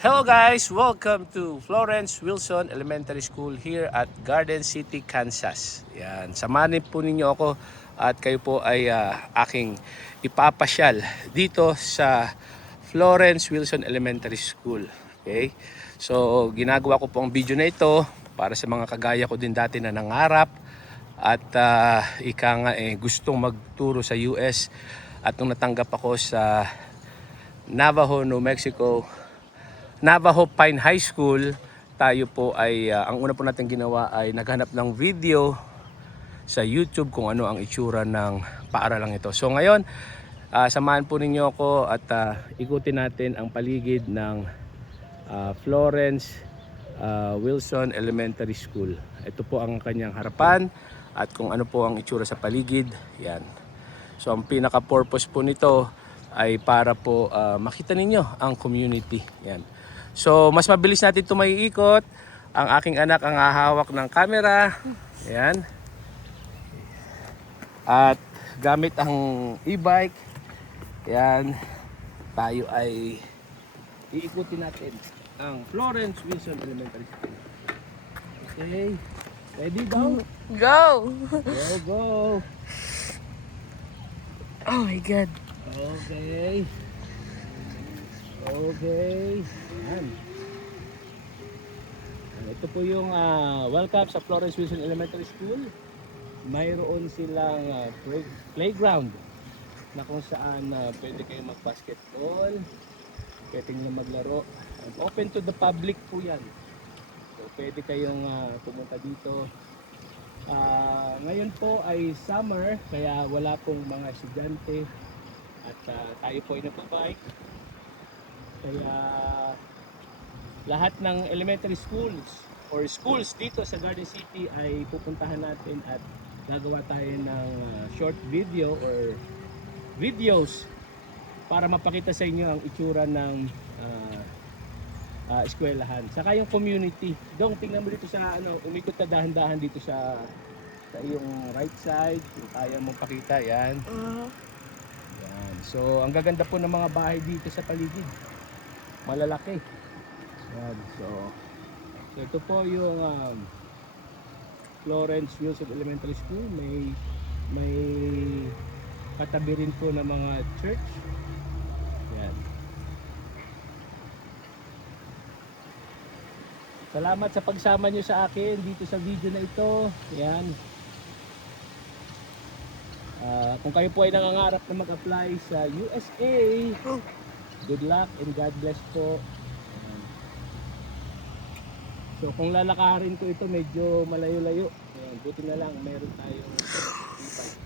Hello guys! Welcome to Florence Wilson Elementary School here at Garden City, Kansas. Yan, samahan po ninyo ako at kayo po ay aking ipapasyal dito sa Florence Wilson Elementary School. Okay? So, ginagawa ko po ang video na ito para sa mga kagaya ko din dati na nangarap at gustong magturo sa US at nung natanggap ako sa Navajo, New Mexico Navajo Pine High School, tayo po ay ang una po natin ginawa ay naghanap ng video sa YouTube kung ano ang itsura ng paaralang ito. So ngayon, samahan po ninyo ako at ikutin natin ang paligid ng Florence Wilson Elementary School. Ito po ang kanyang harapan at kung ano po ang itsura sa paligid. Yan. So ang pinaka-purpose po nito ay para po makita ninyo ang community. Yan. So mas mabilis natin ito maiikot. Ang aking anak ang hahawak ng camera. Yan. At gamit ang e-bike. Yan. Tayo ay iikutin natin ang Florence Wilson Elementary School. Okay. Ready, go? Go! Go, go. Oh my God. Okay. Okay. Yan. Ito po yung welcome sa Florence Wilson Elementary School. Mayroon silang playground na kung saan pwede kayong mag-basketball, pwede nyo maglaro. Open to the public po yan. So pwede kayong pumunta dito. Ngayon po ay summer kaya wala pong mga estudyante at tayo po ay nagpa-bike. Kaya lahat ng elementary schools or schools dito sa Garden City ay pupuntahan natin at gagawa tayo ng short video or videos para mapakita sa inyo ang itsura ng eskwelahan. Saka yung community. Dong, tingnan mo dito sa umikot ka dahan-dahan dito sa iyong right side. Kung kaya mong pakita, yan. Yan. So, ang gaganda po ng mga bahay dito sa paligid. Malalaki. Yan. So ito po yung Florence Wilson Elementary School. May katabi rin po ng mga church. Yan. Salamat sa pagsama nyo sa akin dito sa video na ito. Yan. Kung kayo po ay nangangarap na mag-apply sa USA, good luck and God bless po. So kung lalakarin ko ito medyo malayo-layo. Buti na lang meron tayong e-bike.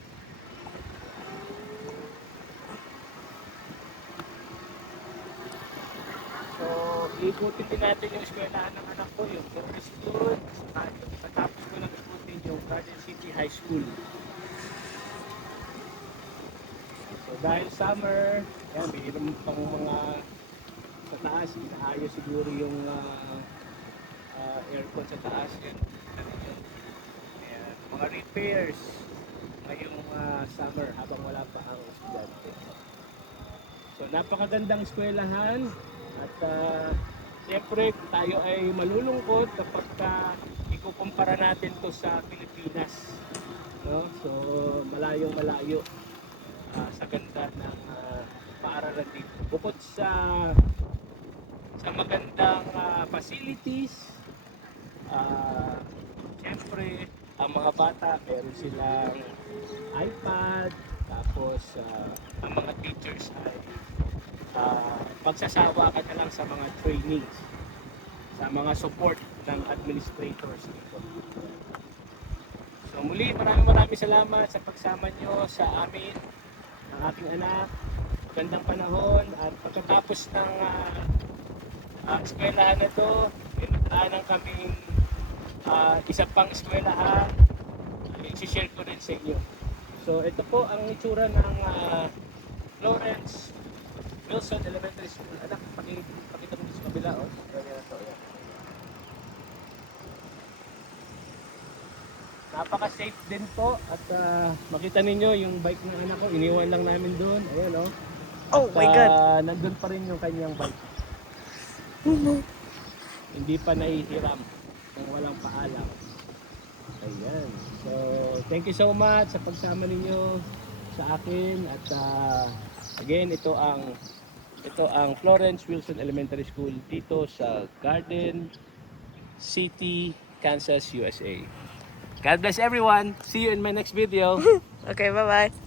So ikutin din natin yung eskwelahan ng anak ko, yung Florence School. Patapos ko lang ikutin yung Garden City High School. So dahil summer, yan, mayroon pang mga sa taas, inaayos siguro yung aircon sa taas. Yan. Ayan, mga repairs ngayong summer habang wala pa ang estudyante. So napakagandang eskwelahan at siyempre tayo ay malulungkot kapag ikukumpara natin to sa Pilipinas. No? So malayong malayo sa ganda ng paaralan dito. Bukod sa magandang facilities, siyempre ang mga bata meron silang iPad, tapos ang mga teachers ay magsasawa ka na lang sa mga trainings, sa mga support ng administrators dito. So muli maraming salamat sa pagsama nyo sa amin, ng aking anak. Magandang panahon at pagkatapos ng eskwelahan na to, pinagdaanan kaming isa pang eskwelahan, i-share ko rin sa inyo. So ito po ang itsura ng Florence Wilson Elementary School. Anak, pakita mo sa kabila. Oh. Napaka-safe din po at makita ninyo yung bike ng anak ko, iniwan lang namin doon. Ayan, oh. Oh my God. Nandun pa rin yung kanyang bike. Hindi pa nahihiram ng walang paalam. Ayan. So, thank you so much sa pagsama ninyo sa akin at again, ito ang Florence Wilson Elementary School dito sa Garden City, Kansas, USA. God bless everyone. See you in my next video. Okay, bye-bye.